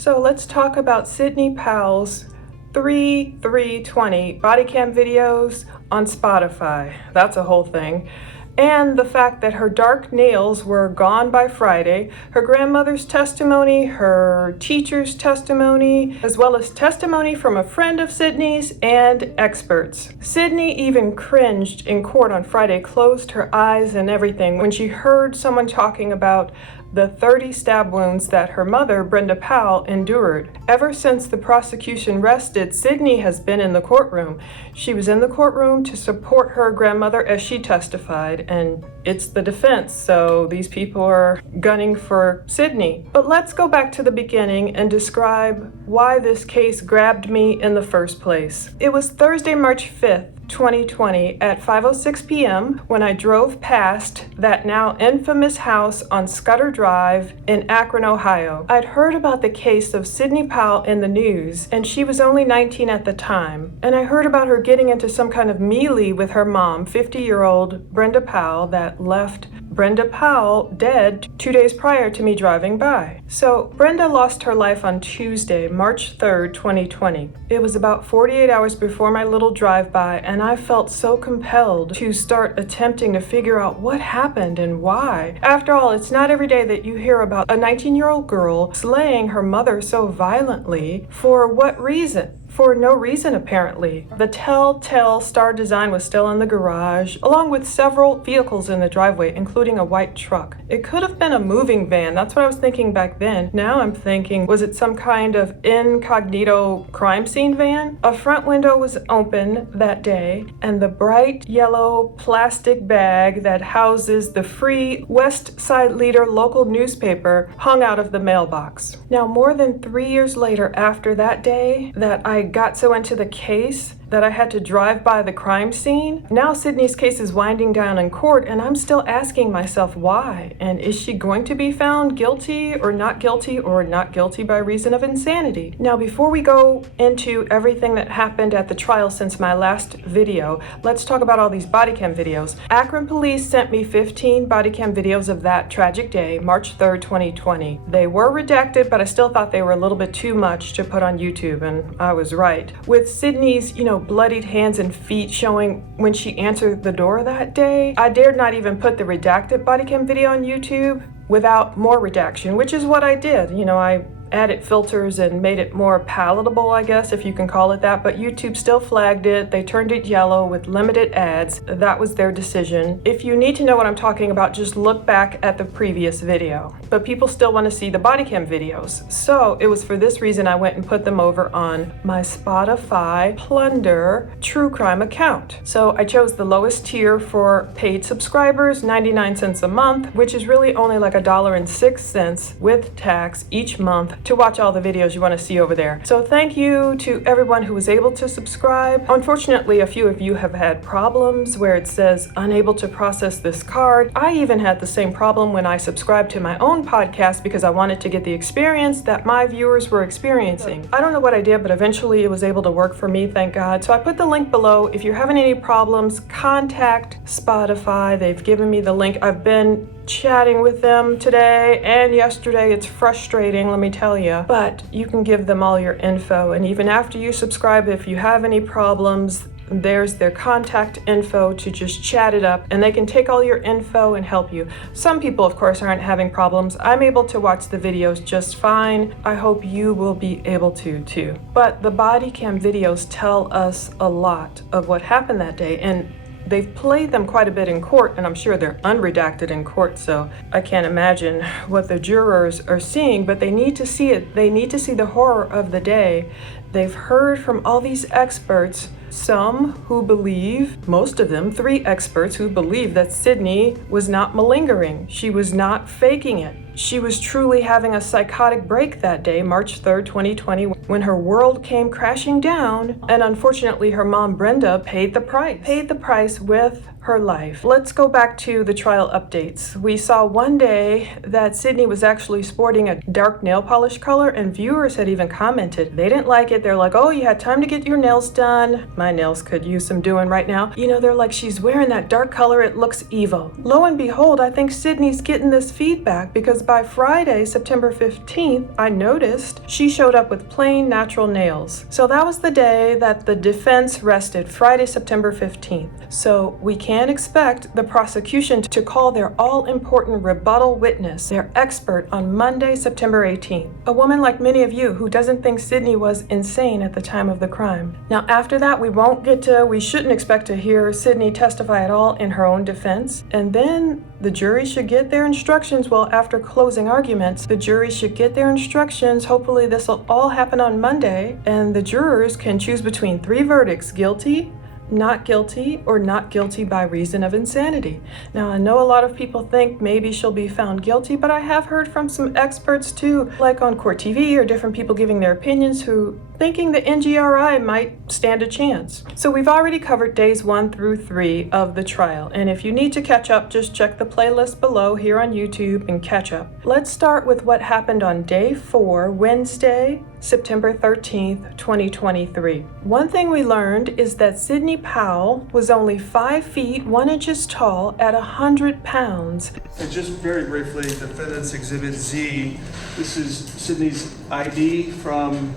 So let's talk about Sidney Powell's 3/3/20 body cam videos on Spotify. That's a whole thing. And the fact that her dark nails were gone by Friday, her grandmother's testimony, her teacher's testimony, as well as testimony from a friend of Sidney's and experts. Sidney even cringed in court on Friday, closed her eyes and everything when she heard someone talking about the 30 stab wounds that her mother, Brenda Powell, endured. Ever since the prosecution rested, Sidney has been in the courtroom. She was in the courtroom to support her grandmother as she testified, and it's the defense, so these people are gunning for Sidney. But let's go back to the beginning and describe why this case grabbed me in the first place. It was Thursday, March 5th, 2020 at 5:06 p.m. when I drove past that now infamous house on Scudder Drive in Akron, Ohio. I'd heard about the case of Sidney Powell in the news, and she was only 19 at the time. And I heard about her getting into some kind of melee with her mom, 50-year-old Brenda Powell, that left Brenda Powell dead 2 days prior to me driving by. So Brenda lost her life on Tuesday, March 3rd, 2020. It was about 48 hours before my little drive-by, and I felt so compelled to start attempting to figure out what happened and why. After all, it's not every day that you hear about a 19-year-old girl slaying her mother so violently. For what reason? For no reason, apparently. The telltale star design was still in the garage, along with several vehicles in the driveway, including a white truck. It could have been a moving van. That's what I was thinking back then. Now I'm thinking, was it some kind of incognito crime scene van? A front window was open that day, and the bright yellow plastic bag that houses the Free West Side Leader local newspaper hung out of the mailbox. Now, more than 3 years later after that day that I got so into the case that I had to drive by the crime scene. Now Sidney's case is winding down in court, and I'm still asking myself why. And is she going to be found guilty or not guilty by reason of insanity? Now, before we go into everything that happened at the trial since my last video, let's talk about all these body cam videos. Akron police sent me 15 body cam videos of that tragic day, March 3rd, 2020. They were redacted, but I still thought they were a little bit too much to put on YouTube, and I was right. With Sidney's, bloodied hands and feet showing when she answered the door that day, I dared not even put the redacted body cam video on YouTube without more redaction, which is what I did. I added filters and made it more palatable, I guess, if you can call it that, but YouTube still flagged it. They turned it yellow with limited ads. That was their decision. If you need to know what I'm talking about, just look back at the previous video. But people still want to see the body cam videos. So it was for this reason I went and put them over on my Spotify Plunder true crime account. So I chose the lowest tier for paid subscribers, 99 cents a month, which is really only like $1.06 with tax each month to watch all the videos you want to see over there. So thank you to everyone who was able to subscribe. Unfortunately, a few of you have had problems where it says unable to process this card. I even had the same problem when I subscribed to my own podcast because I wanted to get the experience that my viewers were experiencing. I don't know what I did, but eventually it was able to work for me, thank God. So I put the link below. If you're having any problems, contact Spotify. They've given me the link. I've been chatting with them today and yesterday. It's frustrating, let me tell you, but you can give them all your info, and even after you subscribe, if you have any problems, there's their contact info to just chat it up, and they can take all your info and help you. Some people, of course, aren't having problems. I'm able to watch the videos just fine. I hope you will be able to too. But the body cam videos tell us a lot of what happened that day, and they've played them quite a bit in court, and I'm sure they're unredacted in court, so I can't imagine what the jurors are seeing, but they need to see it. They need to see the horror of the day. They've heard from all these experts, some who believe, most of them, 3 experts who believe that Sidney was not malingering. She was not faking it. She was truly having a psychotic break that day, March 3rd, 2020, when her world came crashing down, and unfortunately her mom Brenda paid the price with her life. Let's go back to the trial updates. We saw one day that Sydney was actually sporting a dark nail polish color, and viewers had even commented they didn't like it. They're like, oh, you had time to get your nails done. My nails could use some doing right now. You know, they're like, she's wearing that dark color, it looks evil. Lo and behold, I think Sydney's getting this feedback because by Friday, September 15th, I noticed she showed up with plain natural nails. So that was the day that the defense rested, Friday, September 15th. So we can expect the prosecution to call their all-important rebuttal witness, their expert, on Monday, September 18th. A woman like many of you who doesn't think Sydney was insane at the time of the crime. Now after that, we shouldn't expect to hear Sydney testify at all in her own defense. And then the jury should get their instructions. Well, after closing arguments, the jury should get their instructions. Hopefully this will all happen on Monday, and the jurors can choose between 3 verdicts: guilty, not guilty, or not guilty by reason of insanity. Now, I know a lot of people think maybe she'll be found guilty, but I have heard from some experts too, like on Court TV or different people giving their opinions, who thinking the NGRI might stand a chance. So we've already covered days 1 through 3 of the trial, and if you need to catch up, just check the playlist below here on YouTube and catch up. Let's start with what happened on day 4, Wednesday, September 13th, 2023. One thing we learned is that Sydney Powell was only 5 feet 1 inches tall at 100 pounds. And just very briefly, Defendant's Exhibit Z. This is Sydney's ID from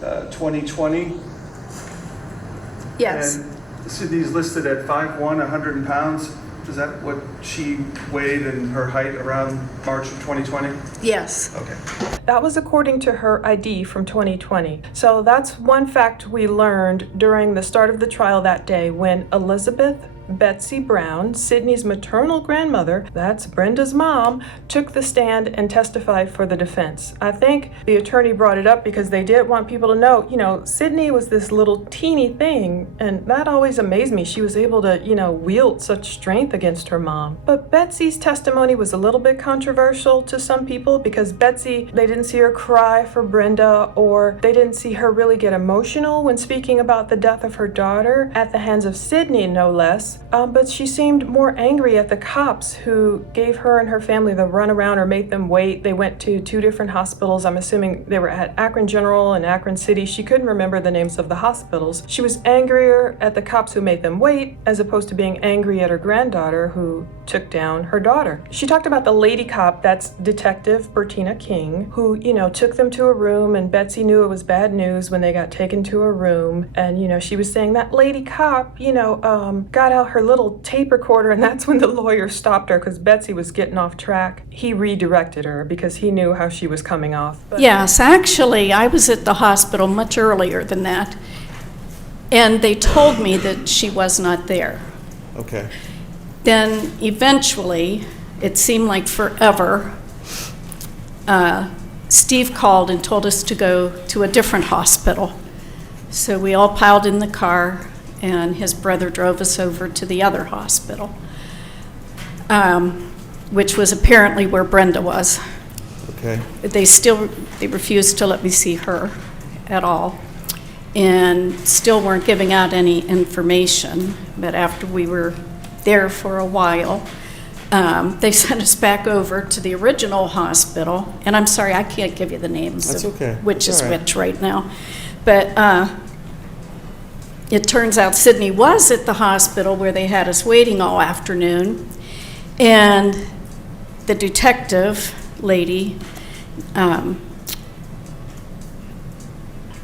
2020. Yes. And Sydney's listed at 5'1", 100 pounds. Is that what she weighed and her height around March of 2020? Yes. Okay. That was according to her ID from 2020. So that's one fact we learned during the start of the trial that day when Elizabeth Betsy Brown, Sydney's maternal grandmother, that's Brenda's mom, took the stand and testified for the defense. I think the attorney brought it up because they did want people to know, Sydney was this little teeny thing, and that always amazed me. She was able to, wield such strength against her mom. But Betsy's testimony was a little bit controversial to some people because Betsy, they didn't see her cry for Brenda, or they didn't see her really get emotional when speaking about the death of her daughter at the hands of Sydney, no less. But she seemed more angry at the cops who gave her and her family the runaround or made them wait. They went to 2 different hospitals. I'm assuming they were at Akron General and Akron City. She couldn't remember the names of the hospitals. She was angrier at the cops who made them wait as opposed to being angry at her granddaughter who took down her daughter. She talked about the lady cop, that's Detective Bertina King, who, took them to a room, and Betsy knew it was bad news when they got taken to a room. And, she was saying that lady cop, got out her little tape recorder, and that's when the lawyer stopped her because Betsy was getting off track. He redirected her because he knew how she was coming off. Yes, actually, I was at the hospital much earlier than that, and they told me that she was not there. Okay. Then eventually, it seemed like forever, Steve called and told us to go to a different hospital. So we all piled in the car, and his brother drove us over to the other hospital, which was apparently where Brenda was. Okay. They refused to let me see her at all, and still weren't giving out any information. But after we were there for a while, they sent us back over to the original hospital, and I'm sorry, I can't give you the names That's of okay. which That's is all right. which right now. But it turns out Sydney was at the hospital where they had us waiting all afternoon, and the detective lady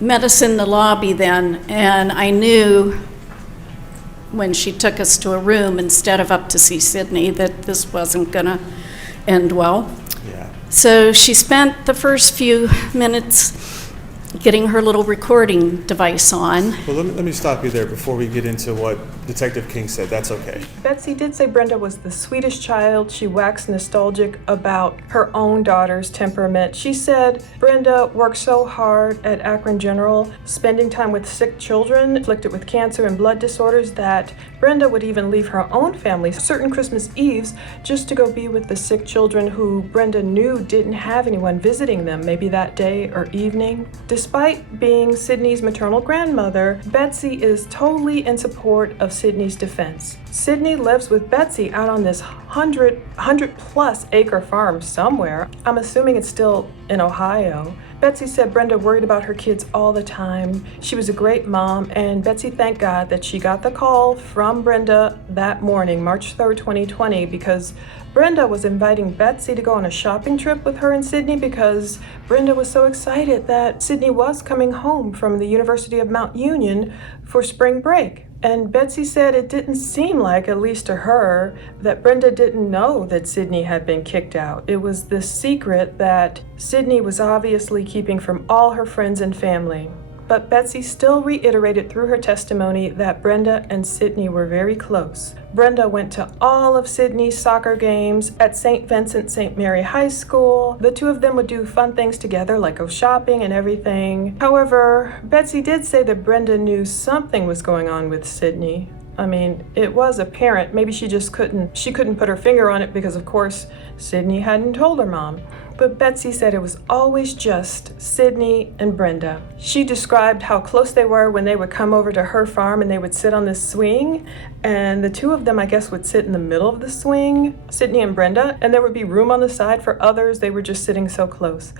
met us in the lobby then, and I knew when she took us to a room instead of up to see Sydney that this wasn't going to end well. Yeah. So she spent the first few minutes getting her little recording device on. Well, let me stop you there before we get into what Detective King said. That's okay. Betsy did say Brenda was the sweetest child. She waxed nostalgic about her own daughter's temperament. She said Brenda worked so hard at Akron General, spending time with sick children afflicted with cancer and blood disorders, that Brenda would even leave her own family certain Christmas Eves just to go be with the sick children who Brenda knew didn't have anyone visiting them, maybe that day or evening. Despite being Sydney's maternal grandmother, Betsy is totally in support of Sydney's defense. Sydney lives with Betsy out on this 100 plus acre farm somewhere. I'm assuming it's still in Ohio. Betsy said Brenda worried about her kids all the time. She was a great mom, and Betsy thanked God that she got the call from Brenda that morning, March 3rd, 2020, because Brenda was inviting Betsy to go on a shopping trip with her and Sydney because Brenda was so excited that Sydney was coming home from the University of Mount Union for spring break. And Betsy said it didn't seem like, at least to her, that Brenda didn't know that Sydney had been kicked out. It was this secret that Sydney was obviously keeping from all her friends and family. But Betsy still reiterated through her testimony that Brenda and Sydney were very close. Brenda went to all of Sydney's soccer games at St. Vincent St. Mary High School. The two of them would do fun things together, like go shopping and everything. However, Betsy did say that Brenda knew something was going on with Sydney. I mean, it was apparent. Maybe she couldn't put her finger on it because, of course, Sydney hadn't told her mom. But Betsy said it was always just Sydney and Brenda. She described how close they were when they would come over to her farm and they would sit on this swing. And the two of them, I guess, would sit in the middle of the swing, Sydney and Brenda, and there would be room on the side for others. They were just sitting so close.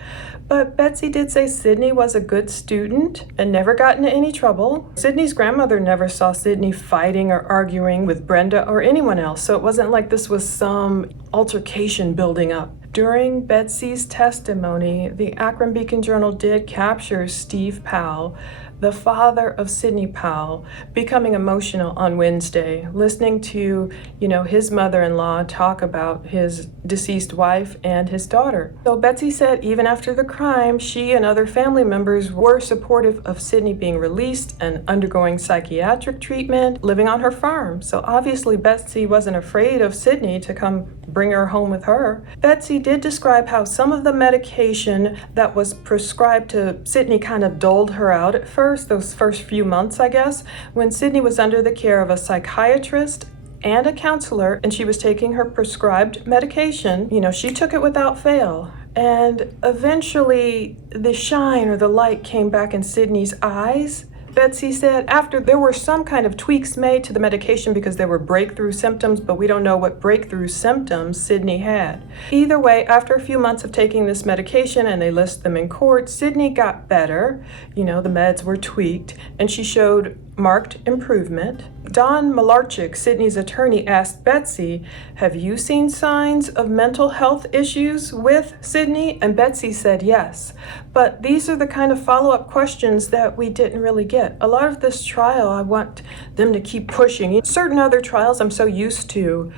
But Betsy did say Sydney was a good student and never got into any trouble. Sydney's grandmother never saw Sydney fighting or arguing with Brenda or anyone else, so it wasn't like this was some altercation building up. During Betsy's testimony, the Akron Beacon Journal did capture Steve Powell, the father of Sydney Powell, becoming emotional on Wednesday, listening to, his mother-in-law talk about his deceased wife and his daughter. So Betsy said even after the crime, she and other family members were supportive of Sydney being released and undergoing psychiatric treatment, living on her farm. So obviously Betsy wasn't afraid of Sydney to come bring her home with her. Betsy did describe how some of the medication that was prescribed to Sydney kind of dulled her out at first, those first few months, I guess, when Sydney was under the care of a psychiatrist and a counselor, and she was taking her prescribed medication. She took it without fail. And eventually, the shine or the light came back in Sydney's eyes. Betsy said after there were some kind of tweaks made to the medication because there were breakthrough symptoms, but we don't know what breakthrough symptoms Sydney had. Either way, after a few months of taking this medication, and they list them in court, Sydney got better. The meds were tweaked, and she showed marked improvement. Don Malarchik, Sydney's attorney, asked Betsy, "Have you seen signs of mental health issues with Sydney?" And Betsy said yes. But these are the kind of follow-up questions that we didn't really get. A lot of this trial, I want them to keep pushing. In certain other trials, I'm so used to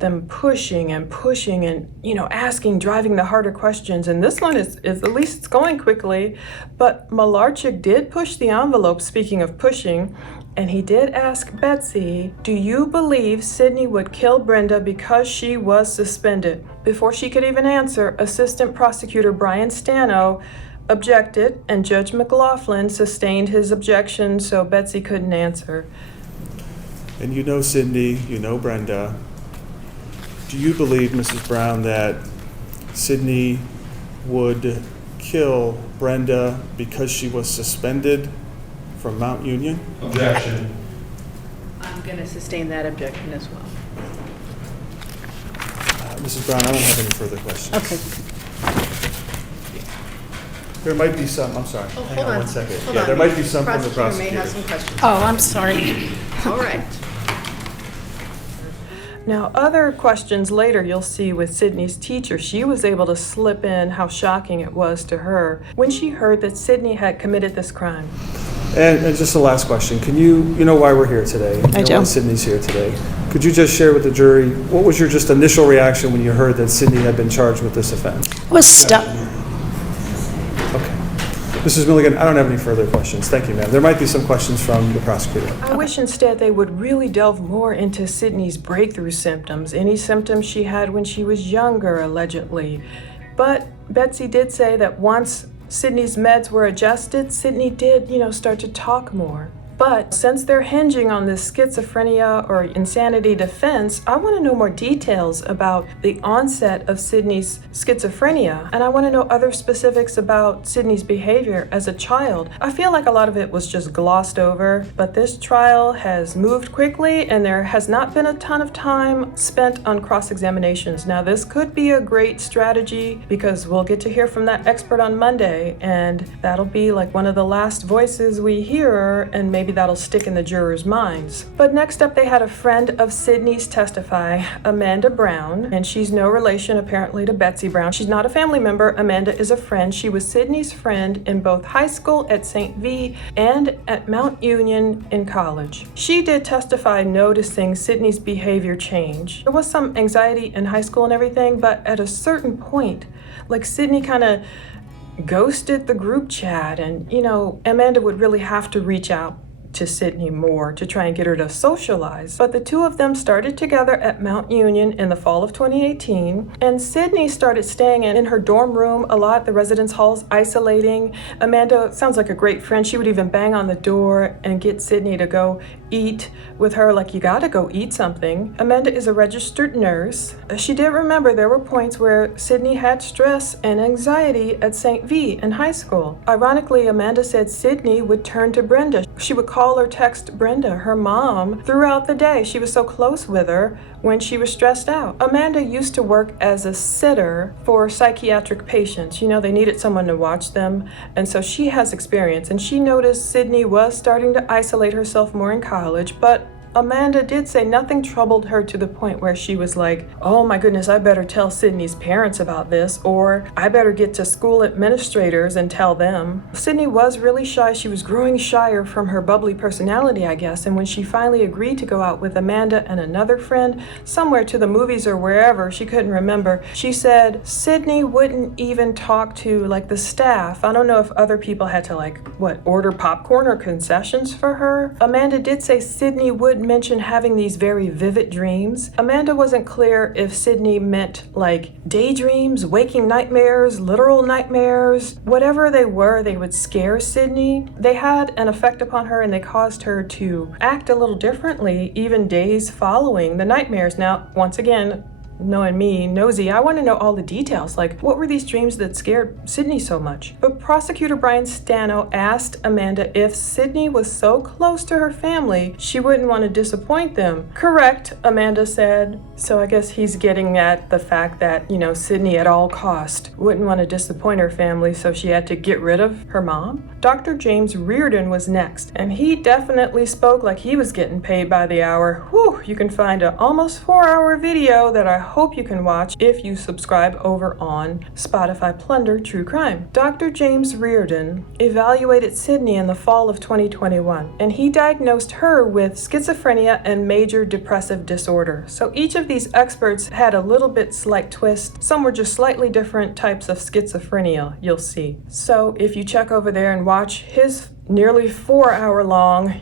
them pushing and asking, driving the harder questions. And this one is at least it's going quickly. But Malarchik did push the envelope, speaking of pushing, and he did ask Betsy, "Do you believe Sydney would kill Brenda because she was suspended?" Before she could even answer, Assistant Prosecutor Brian Stano objected, and Judge McLaughlin sustained his objection, so Betsy couldn't answer. And Sydney, Brenda. Do you believe, Mrs. Brown, that Sydney would kill Brenda because she was suspended from Mount Union? Objection. I'm going to sustain that objection as well. Mrs. Brown, I don't have any further questions. Okay. There might be some, I'm sorry. Oh, Hang hold on 1 second. Hold Yeah, on. there might be some from the Prosecutor may have prosecutor. some questions. Oh, I'm sorry. All right. Now, other questions later you'll see with Sydney's teacher. She was able to slip in how shocking it was to her when she heard that Sydney had committed this crime. And just the last question. Can you know why we're here today? I do. Why Sydney's here today. Could you just share with the jury, what was your just initial reaction when you heard that Sydney had been charged with this offense? Was stuck. Okay. Mrs. Milligan, I don't have any further questions. Thank you, ma'am. There might be some questions from the prosecutor. I wish instead they would really delve more into Sydney's breakthrough symptoms, any symptoms she had when she was younger, allegedly. But Betsy did say that once Sydney's meds were adjusted, Sydney did, start to talk more. But since they're hinging on this schizophrenia or insanity defense, I want to know more details about the onset of Sydney's schizophrenia, and I want to know other specifics about Sydney's behavior as a child. I feel like a lot of it was just glossed over, but this trial has moved quickly and there has not been a ton of time spent on cross-examinations. Now, this could be a great strategy because we'll get to hear from that expert on Monday, and that'll be like one of the last voices we hear, and maybe that'll stick in the jurors' minds. But next up, they had a friend of Sydney's testify, Amanda Brown, and she's no relation apparently to Betsy Brown. She's not a family member. Amanda is a friend. She was Sydney's friend in both high school at St. V and at Mount Union in college. She did testify noticing Sydney's behavior change. There was some anxiety in high school and everything, but at a certain point, like Sydney kind of ghosted the group chat, and Amanda would really have to reach out to Sydney more to try and get her to socialize. But the two of them started together at Mount Union in the fall of 2018, and Sydney started staying in her dorm room a lot, the residence halls, isolating. Amanda sounds like a great friend. She would even bang on the door and get Sydney to go eat with her, like, you gotta go eat something. Amanda is a registered nurse. She did remember there were points where Sydney had stress and anxiety at St. V in high school. Ironically, Amanda said Sydney would turn to Brenda. She would call or text Brenda, her mom, throughout the day. She was so close with her when she was stressed out. Amanda used to work as a sitter for psychiatric patients. They needed someone to watch them, and so she has experience, and she noticed Sydney was starting to isolate herself more in college, but Amanda did say nothing troubled her to the point where she was like, oh my goodness, I better tell Sydney's parents about this, or I better get to school administrators and tell them. Sydney was really shy. She was growing shyer from her bubbly personality, I guess, and when she finally agreed to go out with Amanda and another friend somewhere to the movies or wherever, she couldn't remember, she said Sydney wouldn't even talk to the staff. I don't know if other people had to order popcorn or concessions for her. Amanda did say Sydney would mention having these very vivid dreams. Amanda wasn't clear if Sydney meant daydreams, waking nightmares, literal nightmares. Whatever they were, they would scare Sydney. They had an effect upon her, and they caused her to act a little differently even days following the nightmares. Now, once again, knowing me, nosy, I want to know all the details. What were these dreams that scared Sydney so much? But Prosecutor Brian Stano asked Amanda if Sydney was so close to her family, she wouldn't want to disappoint them. Correct, Amanda said. So I guess he's getting at the fact that, Sydney at all cost wouldn't want to disappoint her family, so she had to get rid of her mom. Dr. James Reardon was next, and he definitely spoke like he was getting paid by the hour. Whew, you can find an almost 4-hour video that I hope you can watch if you subscribe over on Spotify Plunder True Crime. Dr. James Reardon evaluated Sydney in the fall of 2021, and he diagnosed her with schizophrenia and major depressive disorder. So each of these experts had a little bit slight twist. Some were just slightly different types of schizophrenia, you'll see. So if you check over there and watch his nearly 4-hour long,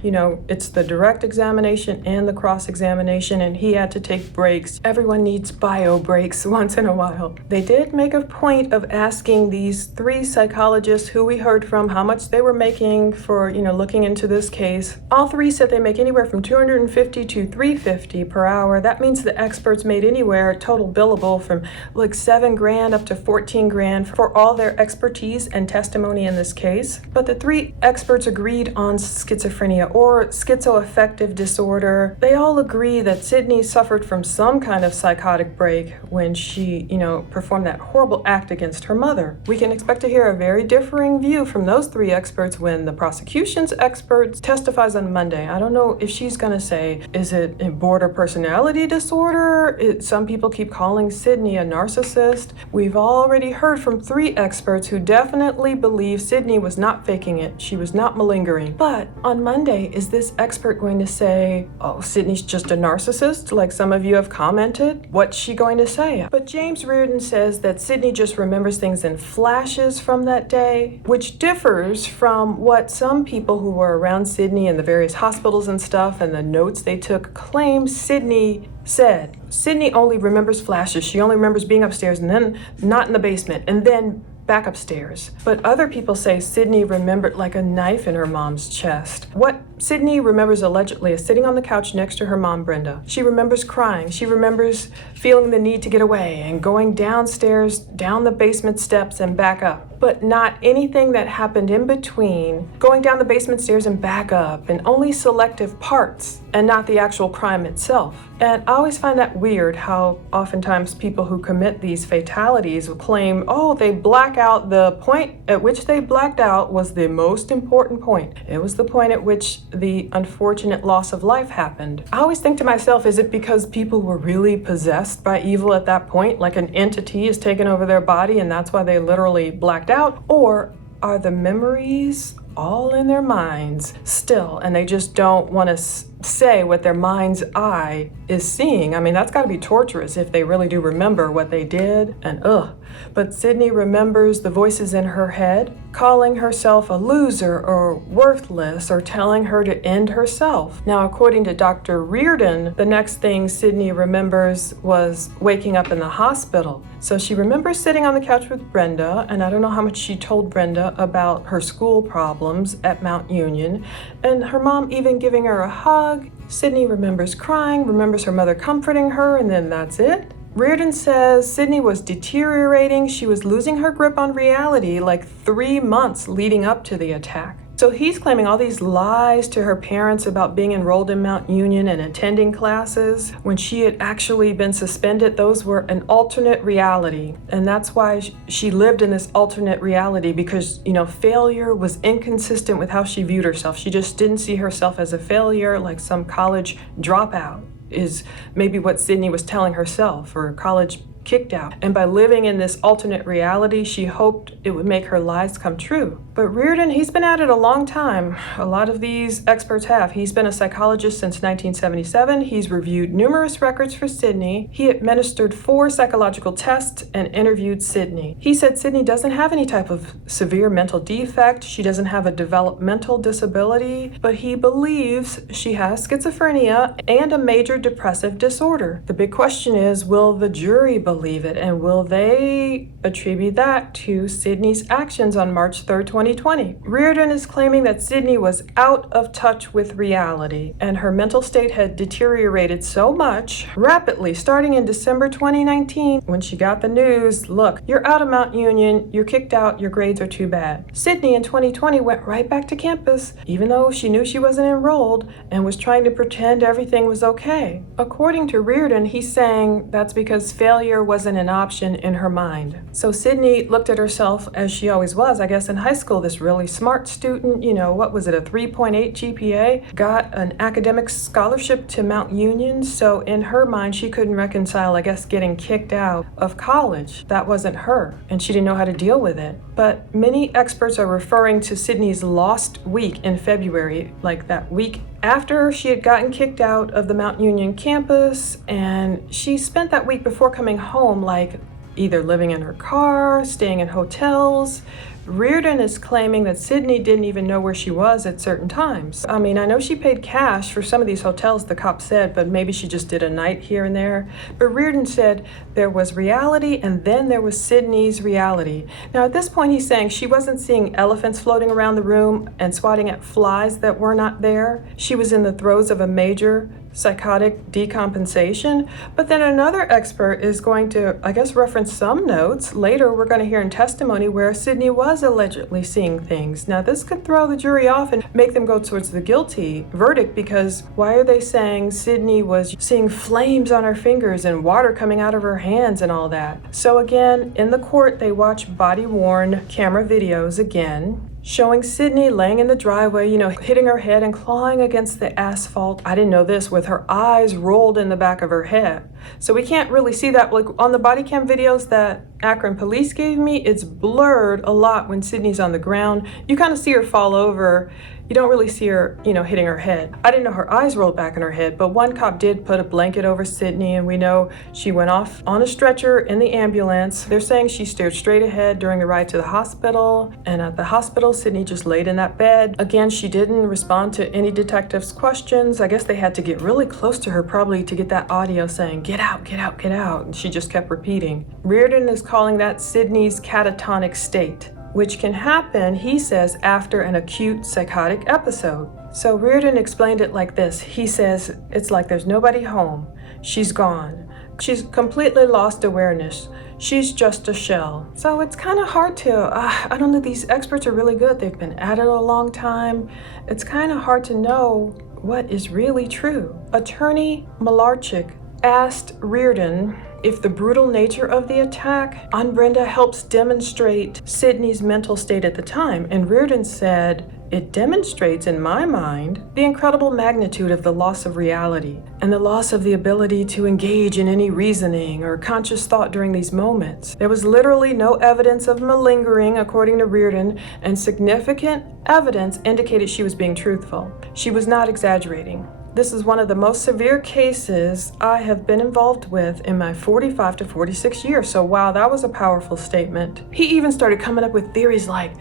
it's the direct examination and the cross-examination, and he had to take breaks. Everyone needs bio breaks once in a while. They did make a point of asking these 3 psychologists who we heard from how much they were making for, looking into this case. All 3 said they make anywhere from $250 to $350 per hour. That means the experts made anywhere total billable from $7,000 up to $14,000 for all their expertise and testimony in this case. But the 3 experts agreed on schizophrenia or schizoaffective disorder. They all agree that Sydney suffered from some kind of psychotic break when she, performed that horrible act against her mother. We can expect to hear a very differing view from those 3 experts when the prosecution's expert testifies on Monday. I don't know if she's going to say, is it a border personality disorder? Some people keep calling Sydney a narcissist. We've already heard from 3 experts who definitely believe Sydney was not faking it. She was not malingering. But on Monday, is this expert going to say, oh, Sydney's just a narcissist, like some of you have commented? What's she going to say? But James Reardon says that Sydney just remembers things in flashes from that day, which differs from what some people who were around Sydney in the various hospitals and stuff and the notes they took claim Sydney said. Sydney only remembers flashes. She only remembers being upstairs and then not in the basement and then back upstairs. But other people say Sydney remembered like a knife in her mom's chest. What Sydney remembers allegedly sitting on the couch next to her mom, Brenda. She remembers crying. She remembers feeling the need to get away and going downstairs, down the basement steps and back up. But not anything that happened in between, going down the basement stairs and back up, and only selective parts and not the actual crime itself. And I always find that weird how oftentimes people who commit these fatalities will claim, oh, they black out. The point at which they blacked out was the most important point. It was the point at which the unfortunate loss of life happened. I always think to myself, is it because people were really possessed by evil at that point, like an entity has taken over their body and that's why they literally blacked out? Or are the memories all in their minds still, and they just don't want to say what their mind's eye is seeing? I mean, that's got to be torturous if they really do remember what they did, and ugh. But Sydney remembers the voices in her head calling herself a loser or worthless or telling her to end herself. Now, according to Dr. Reardon, the next thing Sydney remembers was waking up in the hospital. So she remembers sitting on the couch with Brenda, and I don't know how much she told Brenda about her school problems at Mount Union, and her mom even giving her a hug. Sydney remembers crying, remembers her mother comforting her, and then that's it. Reardon says Sydney was deteriorating. She was losing her grip on reality like 3 months leading up to the attack. So he's claiming all these lies to her parents about being enrolled in Mount Union and attending classes when she had actually been suspended. Those were an alternate reality. And that's why she lived in this alternate reality, because, failure was inconsistent with how she viewed herself. She just didn't see herself as a failure, like some college dropout is maybe what Sydney was telling herself, or college kicked out. And by living in this alternate reality, she hoped it would make her lies come true. But Reardon, he's been at it a long time. A lot of these experts have. He's been a psychologist since 1977. He's reviewed numerous records for Sydney. He administered 4 psychological tests and interviewed Sydney. He said Sydney doesn't have any type of severe mental defect. She doesn't have a developmental disability, but he believes she has schizophrenia and a major depressive disorder. The big question is, will the jury believe it, and will they attribute that to Sydney's actions on March 3rd, 2020? Reardon is claiming that Sydney was out of touch with reality, and her mental state had deteriorated so much rapidly starting in December 2019 when she got the news, look, you're out of Mount Union, you're kicked out, your grades are too bad. Sydney in 2020 went right back to campus, even though she knew she wasn't enrolled, and was trying to pretend everything was okay. According to Reardon, he's saying that's because failure wasn't an option in her mind. So Sydney looked at herself as she always was, I guess, in high school, this really smart student, what was it, a 3.8 GPA, got an academic scholarship to Mount Union. So in her mind, she couldn't reconcile, I guess, getting kicked out of college. That wasn't her, and she didn't know how to deal with it. But many experts are referring to Sydney's lost week in February, like that week after she had gotten kicked out of the Mount Union campus, and she spent that week before coming home, like either living in her car, staying in hotels. Reardon is claiming that Sydney didn't even know where she was at certain times. I mean, I know she paid cash for some of these hotels, the cop said, but maybe she just did a night here and there. But Reardon said there was reality, and then there was Sydney's reality. Now, at this point, he's saying she wasn't seeing elephants floating around the room and swatting at flies that were not there. She was in the throes of a major psychotic decompensation. But then another expert is going to, I guess, reference some notes. Later, we're going to hear in testimony where Sydney was allegedly seeing things. Now, this could throw the jury off and make them go towards the guilty verdict, because why are they saying Sydney was seeing flames on her fingers and water coming out of her hands and all that? So again, in the court, they watch body-worn camera videos again, showing Sydney laying in the driveway, hitting her head and clawing against the asphalt. I didn't know this, with her eyes rolled in the back of her head. So we can't really see that. Like on the body cam videos that Akron police gave me, it's blurred a lot when Sydney's on the ground. You kind of see her fall over. You don't really see her, hitting her head. I didn't know her eyes rolled back in her head, but one cop did put a blanket over Sydney, and we know she went off on a stretcher in the ambulance. They're saying she stared straight ahead during the ride to the hospital, and at the hospital, Sydney just laid in that bed. Again, she didn't respond to any detectives' questions. I guess they had to get really close to her probably to get that audio saying, "Get out, get out, get out," and she just kept repeating. Reardon is calling that Sydney's catatonic state, which can happen, he says, after an acute psychotic episode. So Reardon explained it like this. He says, it's like there's nobody home. She's gone. She's completely lost awareness. She's just a shell. So it's kind of hard to, I don't know, these experts are really good. They've been at it a long time. It's kind of hard to know what is really true. Attorney Malarchik asked Reardon if the brutal nature of the attack on Brenda helps demonstrate Sydney's mental state at the time. And Reardon said, it demonstrates, in my mind, the incredible magnitude of the loss of reality and the loss of the ability to engage in any reasoning or conscious thought during these moments. There was literally no evidence of malingering, according to Reardon, and significant evidence indicated she was being truthful. She was not exaggerating. This is one of the most severe cases I have been involved with in my 45 to 46 years. So wow, that was a powerful statement. He even started coming up with theories like,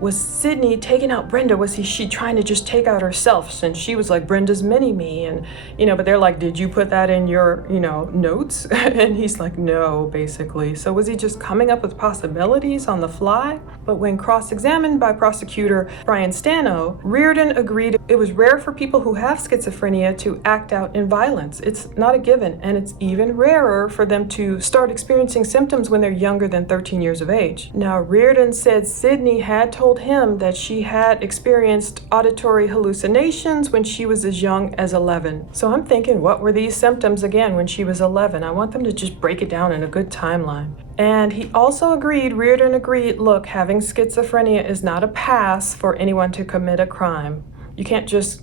was Sydney taking out Brenda? Was she trying to just take out herself since she was like Brenda's mini-me? And, but they're like, did you put that in your, notes? And he's like, no, basically. So was he just coming up with possibilities on the fly? But when cross-examined by prosecutor Brian Stano, Reardon agreed it was rare for people who have schizophrenia to act out in violence. It's not a given, and it's even rarer for them to start experiencing symptoms when they're younger than 13 years of age. Now, Reardon said Sydney had told him that she had experienced auditory hallucinations when she was as young as 11. So I'm thinking, what were these symptoms again when she was 11? I want them to just break it down in a good timeline. And he also Reardon agreed, look, having schizophrenia is not a pass for anyone to commit a crime. You can't just,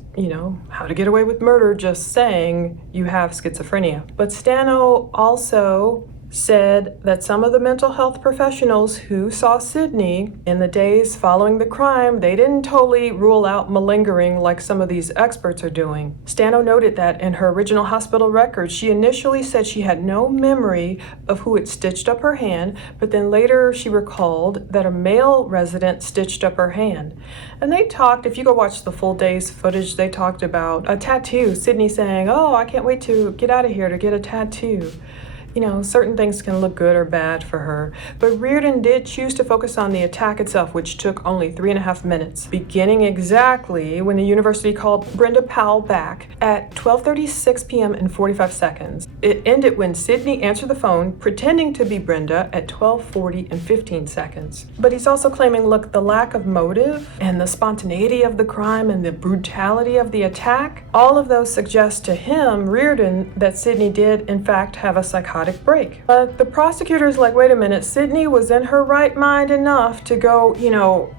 how to get away with murder just saying you have schizophrenia. But Stano also said that some of the mental health professionals who saw Sydney in the days following the crime, they didn't totally rule out malingering like some of these experts are doing. Stano noted that in her original hospital records, she initially said she had no memory of who had stitched up her hand, but then later she recalled that a male resident stitched up her hand. And they talked, if you go watch the full day's footage, they talked about a tattoo. Sydney saying, oh, I can't wait to get out of here to get a tattoo. Certain things can look good or bad for her. But Reardon did choose to focus on the attack itself, which took only 3.5 minutes, beginning exactly when the university called Brenda Powell back at 12:36 p.m. and 45 seconds. It ended when Sydney answered the phone, pretending to be Brenda, at 12:40 and 15 seconds. But he's also claiming, look, the lack of motive and the spontaneity of the crime and the brutality of the attack, all of those suggest to him, Reardon, that Sydney did, in fact, have a psychotic break. But the prosecutor's like, wait a minute, Sydney was in her right mind enough to go,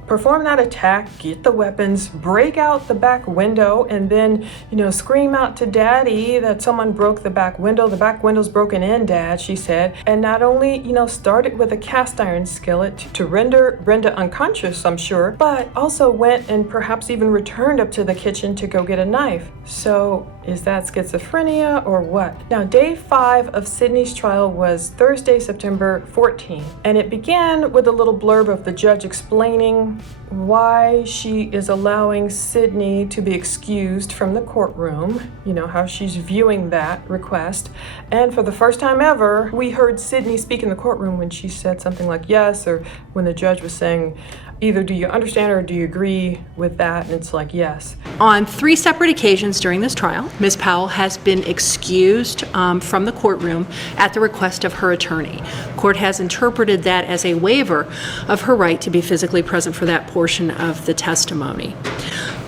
perform that attack, get the weapons, break out the back window, and then, scream out to Daddy that someone broke the back window. The back window's broken in, Dad, she said. And not only, started with a cast iron skillet to render Brenda unconscious, I'm sure, but also went and perhaps even returned up to the kitchen to go get a knife. So is that schizophrenia or what? Now, day 5 of Sydney's trial was Thursday, September 14th, and it began with a little blurb of the judge explaining why she is allowing Sydney to be excused from the courtroom, how she's viewing that request. And for the first time ever, we heard Sydney speak in the courtroom when she said something like yes, or when the judge was saying, either do you understand or do you agree with that? And it's like, yes. On 3 separate occasions during this trial, Ms. Powell has been excused from the courtroom at the request of her attorney. Court has interpreted that as a waiver of her right to be physically present for that portion of the testimony.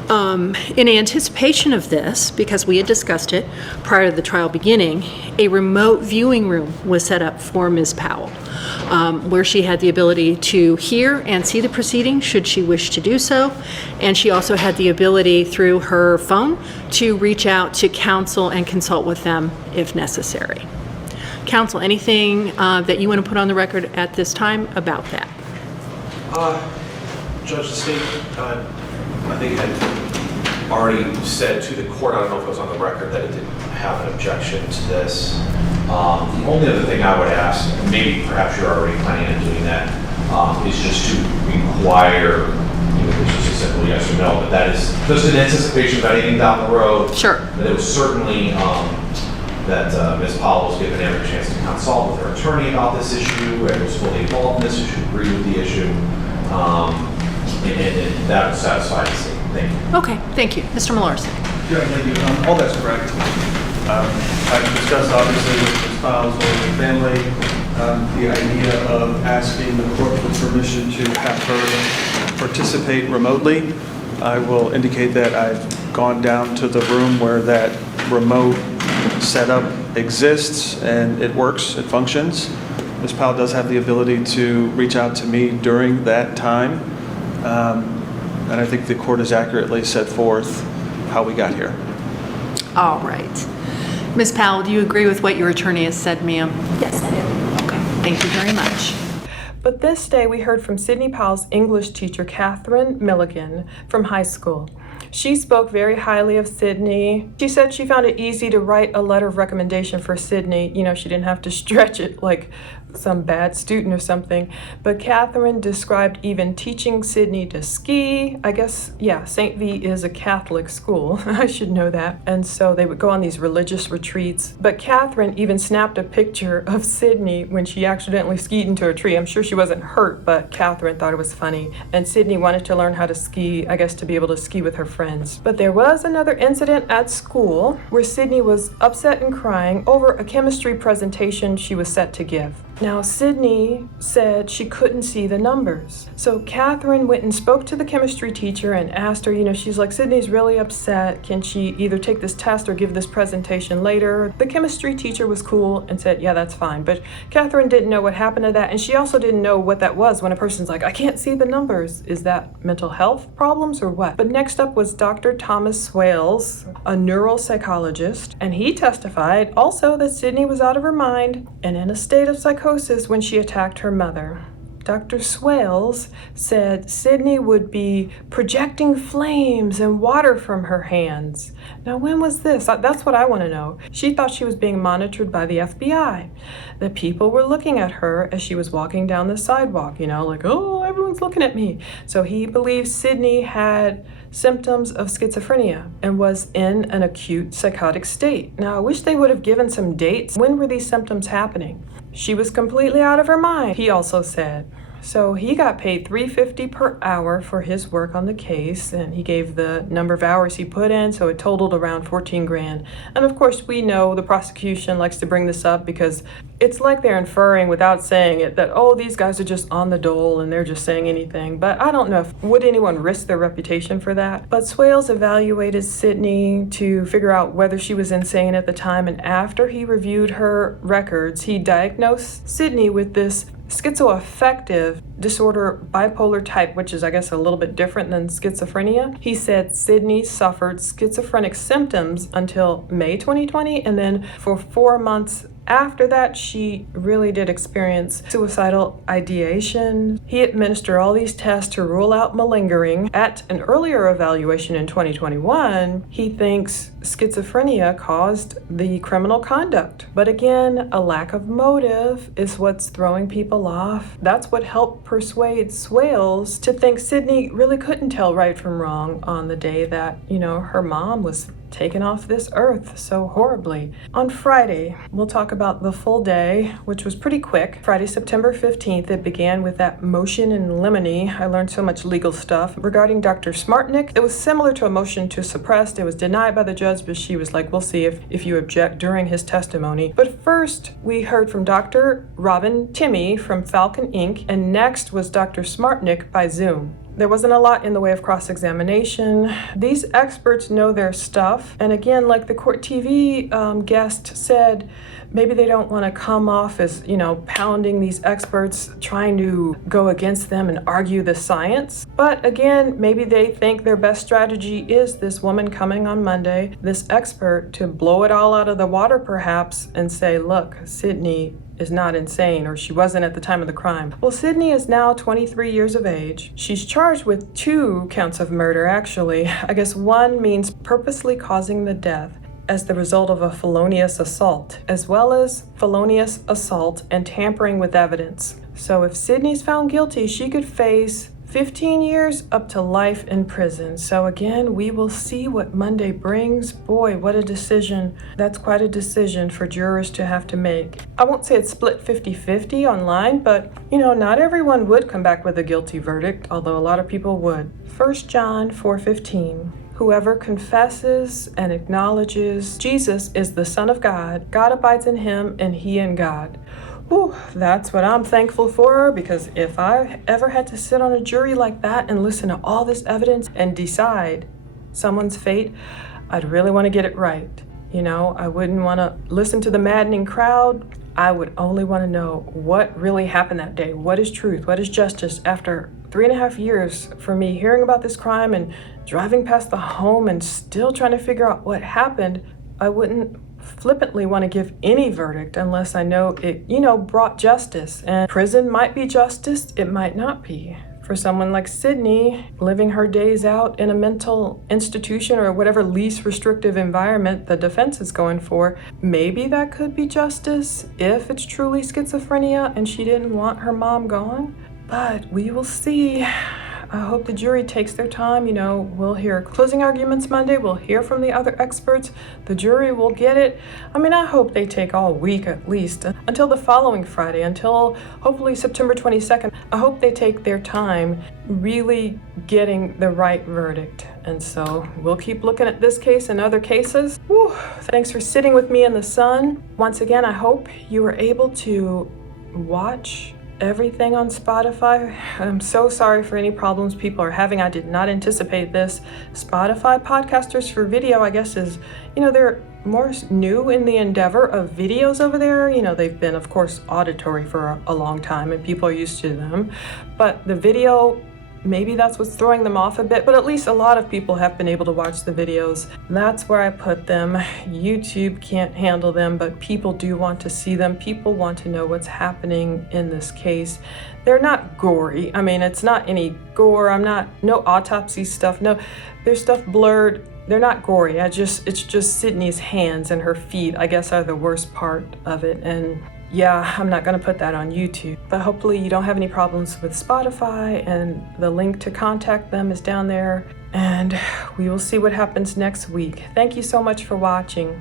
In anticipation of this, because we had discussed it prior to the trial beginning, a remote viewing room was set up for Ms. Powell, where she had the ability to hear and see the proceedings should she wish to do so, and she also had the ability through her phone to reach out to counsel and consult with them if necessary. Counsel, anything that you want to put on the record at this time about that? Judge, the state, I think, had already said to the court, I don't know if it was on the record, that it didn't have an objection to this. The only other thing I would ask, and maybe perhaps you're already planning on doing that, is just to require, which is a simple yes or no, but that is just in anticipation of anything down the road. Sure. That it was certainly that Ms. Powell was given every chance to consult with her attorney about this issue, and was fully involved in this issue, agreed with the issue, and that would satisfy the state. Thank you. Okay, thank you. Mr. Malars. Yeah, thank you. All that's correct. I've discussed obviously with Ms. Powell's family the idea of asking the court for permission to have her participate remotely. I will indicate that I've gone down to the room where that remote setup exists and it works, it functions. Ms. Powell does have the ability to reach out to me during that time. And I think the court has accurately set forth how we got here. All right. Ms. Powell, do you agree with what your attorney has said, ma'am? Yes, I do. Okay, thank you very much. But this day we heard from Sidney Powell's English teacher, Catherine Milligan, from high school. She spoke very highly of Sidney. She said she found it easy to write a letter of recommendation for Sidney. You know, she didn't have to stretch it like some bad student or something. But Catherine described even teaching Sidney to ski. I guess, yeah, St. V is a Catholic school. I should know that. And so they would go on these religious retreats. But Catherine even snapped a picture of Sidney when she accidentally skied into a tree. I'm sure she wasn't hurt, but Catherine thought it was funny. And Sidney wanted to learn how to ski, I guess to be able to ski with her friends. But there was another incident at school where Sidney was upset and crying over a chemistry presentation she was set to give. Now, Sidney said she couldn't see the numbers. So Catherine went and spoke to the chemistry teacher and asked her, you know, she's like, Sidney's really upset. Can she either take this test or give this presentation later? The chemistry teacher was cool and said, yeah, that's fine. But Catherine didn't know what happened to that. And she also didn't know what that was when a person's like, I can't see the numbers. Is that mental health problems or what? But next up was Dr. Thomas Swales, a neuropsychologist. And he testified also that Sidney was out of her mind and in a state of psychosis when she attacked her mother. Dr. Swales said Sidney would be projecting flames and water from her hands. Now, when was this? That's what I want to know. She thought she was being monitored by the FBI. The people were looking at her as she was walking down the sidewalk, you know, like, oh, everyone's looking at me. So he believes Sidney had symptoms of schizophrenia and was in an acute psychotic state. Now, I wish they would have given some dates. When were these symptoms happening? She was completely out of her mind, he also said. So he got paid $3.50 per hour for his work on the case, and he gave the number of hours he put in, so it totaled around 14 grand. And of course, we know the prosecution likes to bring this up because it's like they're inferring without saying it that, oh, these guys are just on the dole and they're just saying anything. But I don't know would anyone risk their reputation for that? But Swales evaluated Sidney to figure out whether she was insane at the time, and after he reviewed her records, he diagnosed Sidney with this schizoaffective disorder bipolar type, which is, I guess, a little bit different than schizophrenia. He said Sidney suffered schizophrenic symptoms until May 2020, and then for 4 months after that, she really did experience suicidal ideation. He administered all these tests to rule out malingering. At an earlier evaluation in 2021, he thinks schizophrenia caused the criminal conduct. But again, a lack of motive is what's throwing people off. That's what helped persuade Swales to think Sidney really couldn't tell right from wrong on the day that, you know, her mom was taken off this earth so horribly. On Friday, we'll talk about the full day, which was pretty quick. Friday, September 15th, it began with that motion in limine. I learned so much legal stuff regarding Dr. Smartnick. It was similar to a motion to suppress. It was denied by the judge, but she was like, we'll see if you object during his testimony. But first, we heard from Dr. Robin Timmy from Falcon Inc., and next was Dr. Smartnick by Zoom. There wasn't a lot in the way of cross-examination. These experts know their stuff. And again, like the court TV guest said, maybe they don't want to come off as, you know, pounding these experts, trying to go against them and argue the science. But again, maybe they think their best strategy is this woman coming on Monday, this expert, to blow it all out of the water perhaps and say, look, Sidney is not insane, or she wasn't at the time of the crime. Well, Sidney is now 23 years of age. She's charged with 2 counts of murder, actually. I guess one means purposely causing the death as the result of a felonious assault, as well as felonious assault and tampering with evidence. So if Sidney's found guilty, she could face 15 years up to life in prison. So again, we will see what Monday brings. Boy, what a decision. That's quite a decision for jurors to have to make. I won't say it's split 50-50 online, but not everyone would come back with a guilty verdict, although a lot of people would. 1 John 4:15. Whoever confesses and acknowledges Jesus is the Son of God, God abides in him and he in God. Whew, that's what I'm thankful for, because if I ever had to sit on a jury like that and listen to all this evidence and decide someone's fate, I'd really want to get it right. I wouldn't want to listen to the maddening crowd. I would only want to know what really happened that day. What is truth? What is justice? After 3.5 years for me hearing about this crime and driving past the home and still trying to figure out what happened, I wouldn't flippantly want to give any verdict unless I know it, brought justice. And prison might be justice, it might not be. For someone like Sydney, living her days out in a mental institution or whatever least restrictive environment the defense is going for, maybe that could be justice if it's truly schizophrenia and she didn't want her mom gone. But we will see. I hope the jury takes their time. We'll hear closing arguments Monday. We'll hear from the other experts. The jury will get it. I hope they take all week at least, until the following Friday, until hopefully September 22nd. I hope they take their time really getting the right verdict. And so we'll keep looking at this case and other cases. Whew. Thanks for sitting with me in the sun. Once again, I hope you were able to watch everything on Spotify. I'm so sorry for any problems people are having. I did not anticipate this. Spotify podcasters for video, I guess, is, they're more new in the endeavor of videos over there. They've been, of course, auditory for a long time and people are used to them. But the video, maybe that's what's throwing them off a bit, but at least a lot of people have been able to watch the videos. That's where I put them. YouTube can't handle them, but people do want to see them. People want to know what's happening in this case. They're not gory. It's not any gore. No autopsy stuff. No, there's stuff blurred. They're not gory. It's just Sydney's hands and her feet, I guess, are the worst part of it. And yeah, I'm not going to put that on YouTube, but hopefully you don't have any problems with Spotify, and the link to contact them is down there, and we will see what happens next week. Thank you so much for watching.